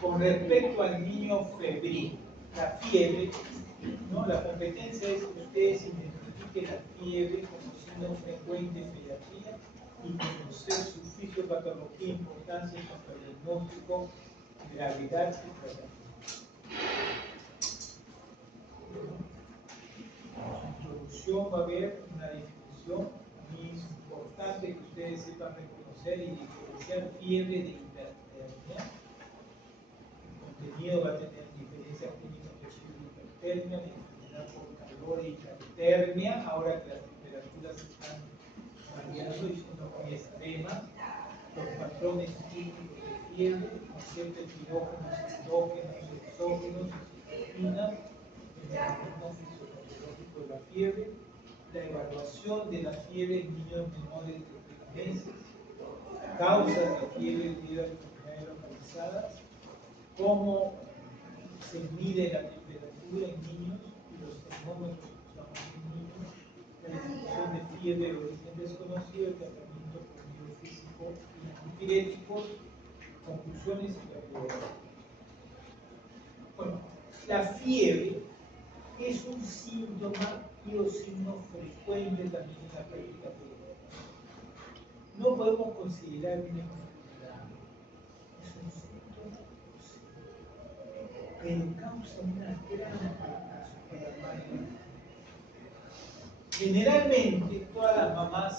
Con respecto al niño niño febril. La fiebre, ¿no? La competencia es que ustedes identifiquen la fiebre como signo frecuente en pediatría y conocer su fisiopatología, importancia en cuanto al diagnóstico, gravedad y tratamiento. En su introducción va a haber una definición. A mí es importante que ustedes sepan reconocer y diferenciar fiebre de hipertermia. El contenido va a tener diferencias clínicas posibles de hipertermia, de enfermedad por calor y hipertermia, ahora que las temperaturas están variando y son muy extremas. Los patrones clínicos de fiebre, concepto de pirógenos, endógenos, exógenos, citocinas, el mecanismo fisiopatológico de la fiebre, la evaluación de la fiebre en niños menores de 3 meses, causas de fiebre debido a enfermedades localizadas, cómo se mide la temperatura en niños y los termómetros que usamos en niños, la definición de fiebre de origen desconocido, el tratamiento por medio físico y antipiréticos, conclusiones y evaluación. Bueno, la fiebre es un síntoma y un signo frecuente también en la práctica pediátrica. No podemos considerar una enfermedad, es un síntoma, pero causa una gran preocupación para la madre. Generalmente, todas las mamás,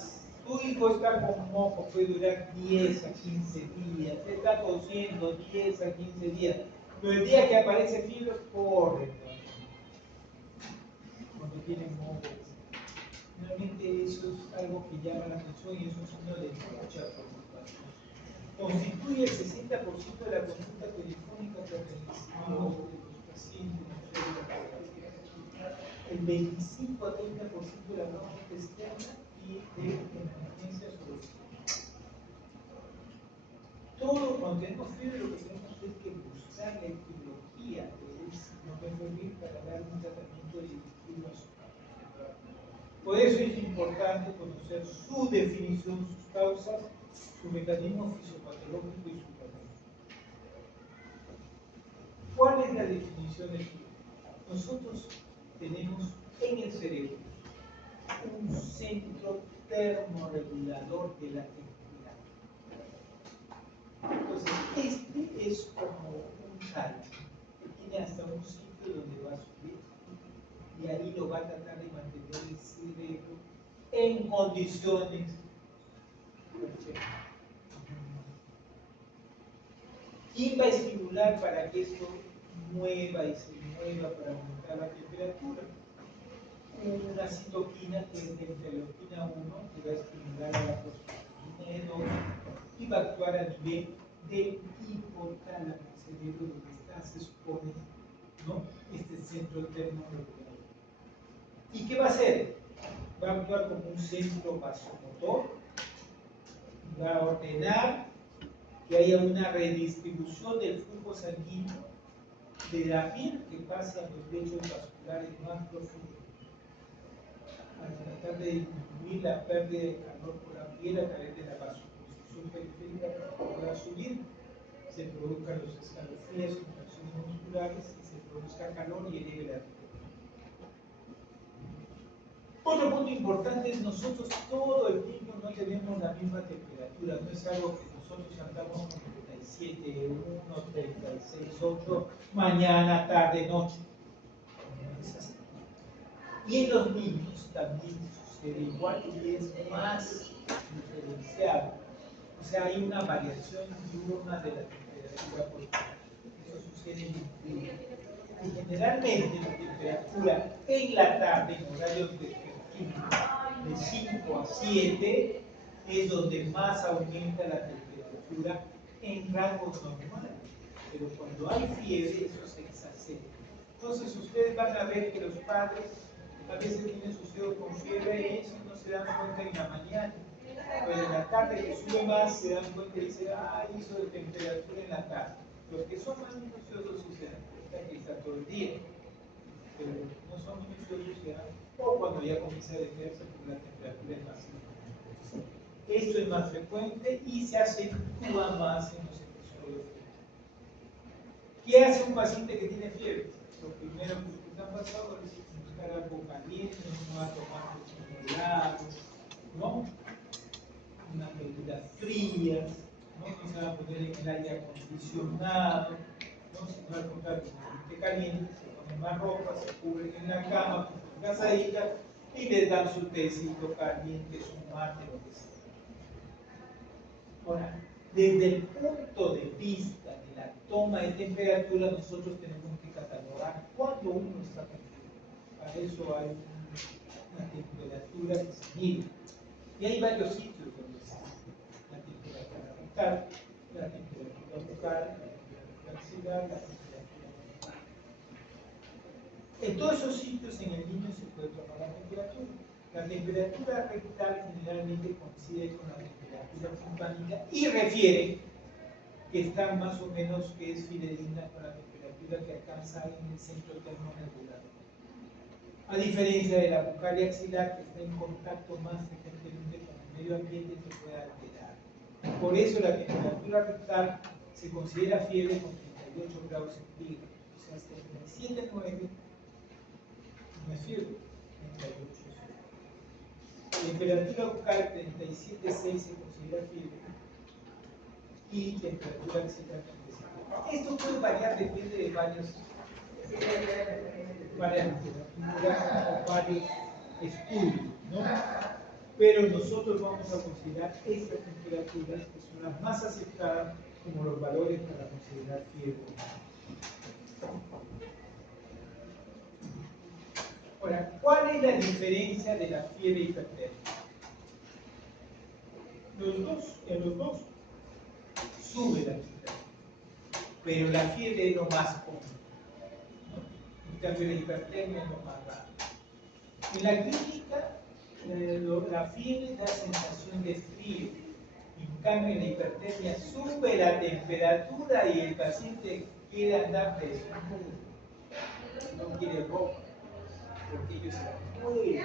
tu hijo está con moco, puede durar 10 a 15 días, está tosiendo 10 a 15 días, pero el día que aparece fiebre, corre. Cuando tienen moco. Realmente eso es algo que llama la atención y es un signo de mucha preocupación. Constituye el 60% de la consulta telefónica que recibimos de los pacientes. El 25 a 30% de la consulta externa y de emergencias o todo cuando tenemos fiebre lo que tenemos es que buscar la etiología de ese síndrome febril para dar un tratamiento dirigido a su paciente. Por eso es importante conocer su definición, sus causas, su mecanismo fisiopatológico y su tratamiento. ¿Cuál es la definición de fiebre? Nosotros tenemos en el cerebro un centro termorregulador de la temperatura. Entonces, este es como un salto que tiene hasta un sitio donde va a subir y ahí lo va a tratar de mantener el cerebro en condiciones perfectas. ¿Quién va a estimular para que esto mueva y se mueva para aumentar la temperatura? Una citoquina que es la interleuquina 1 que va a estimular a la prostaglandina E2 y va a actuar a nivel del hipotálamo, el cerebro donde está, se supone, ¿no? Este centro termorregulador. ¿Y qué va a hacer? Va a actuar como un centro vasomotor, va a ordenar que haya una redistribución del flujo sanguíneo de la piel que pase a los lechos vasculares más profundos, para tratar de disminuir la pérdida de calor por la piel a través de la vasoconstricción periférica para que pueda subir, se produzcan los escalofríos, contracciones musculares y se produzca calor y eleve la temperatura. Otro punto importante es nosotros todo el tiempo no tenemos la misma temperatura, no es algo que nosotros andamos con 37,1, 36,8, mañana, tarde, noche. No es así. Y en los niños también sucede igual y es más diferenciado. O sea, hay una variación diurna de la temperatura corporal. Eso sucede en el niño. Y generalmente la temperatura en la tarde, en horarios de 5 a 7, es donde más aumenta la temperatura en rangos normales. Pero cuando hay fiebre, eso se exacerba. Entonces, ustedes van a ver que los padres a veces tienen sus hijos con fiebre y eso no se dan cuenta en la mañana. Pero en la tarde que sube más, se dan cuenta y dicen, hizo de temperatura en la tarde. Los que son más minuciosos sí se dan cuenta que está todo el día. Pero no son minuciosos ya, o cuando ya comienza a detenerse porque la temperatura es más alta. Esto es más frecuente y se acentúa más en los episodios. ¿Qué hace un paciente que tiene fiebre? Lo primero que ustedes han pasado es buscar algo caliente, no va a tomar un helado, ¿no? Unas bebidas frías, ¿no? Se va a poner en el aire acondicionado, ¿no? Sino al contrario, si esté caliente, se ponen más ropa, se cubren en la cama, con casaditas y les dan su tecito caliente, su mate, lo que sea. Ahora, desde el punto de vista de la toma de temperatura, nosotros tenemos que catalogar cuando uno está caliente. Para eso hay una temperatura que se mide. Y hay varios sitios donde se mide la temperatura rectal, la temperatura bucal, la temperatura axilar, la temperatura bucal. En todos esos sitios en el niño se puede tomar la temperatura. La temperatura rectal generalmente coincide con la temperatura timpánica y refiere que está más o menos, que es fidedigna con la temperatura que alcanza en el centro termorregulador. A diferencia de la bucal y axilar, que está en contacto más frecuentemente con el medio ambiente, se puede alterar. Por eso la temperatura rectal se considera fiebre con 38 grados centígrados. O sea, hasta 37,9 no es fiebre, 38. Temperatura bucal 37,6 se considera fiebre y temperatura axilar 37. Esto puede variar, depende de varias literaturas o varios estudios, ¿no? Pero nosotros vamos a considerar estas temperaturas que son las más aceptadas como los valores para considerar fiebre. Ahora, ¿cuál es la diferencia de la fiebre hipertérmica? En los dos sube la temperatura, pero la fiebre es lo más común, ¿no? En cambio la hipertermia es lo más raro. En la clínica, la fiebre da sensación de frío, en cambio en la hipertermia sube la temperatura y el paciente quiere andar desnudo, no quiere ropa, porque ellos se la mueven.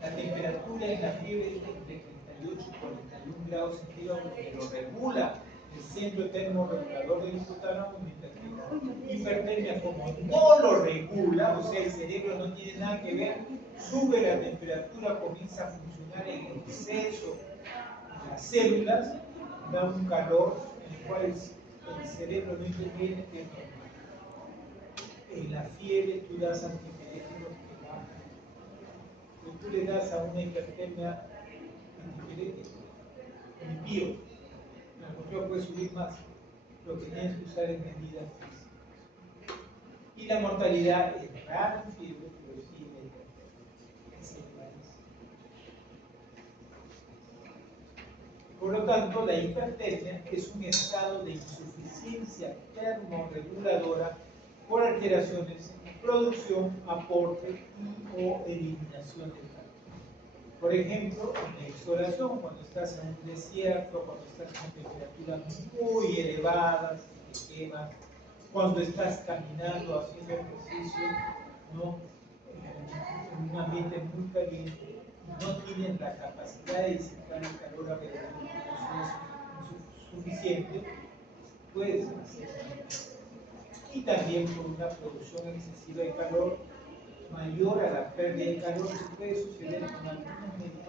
La temperatura en la fiebre es entre 38 y 41 grados centígrados, que lo regula el centro termorregulador del hipotálamo, mientras que la hipertermia, como no lo regula, o sea, el cerebro no tiene nada que ver, sube la temperatura, comienza a funcionar en exceso en las células, da un calor en el cual el cerebro no interviene, que es normal. En la fiebre tú das antipiréticos que bajan. Tú le das a una hipertermia antipirético, envío, no puede subir más, lo que tienes que usar es medidas físicas. Y la mortalidad es rara en fiebre, pero sí en hipertermia. Es el país. Por lo tanto, la hipertermia es un estado de insuficiencia termorreguladora por alteraciones en producción, aporte o eliminación de calor. Por ejemplo, en la exhalación, cuando estás en un desierto, cuando estás con temperaturas muy elevadas, te quemas, cuando estás caminando, haciendo ejercicio, ¿no? En un ambiente muy caliente, no tienen la capacidad de disipar el calor a suficiente, puedes hacer. Y también por una producción excesiva de calor mayor a la pérdida de calor, que puede suceder con algunos medicamentos.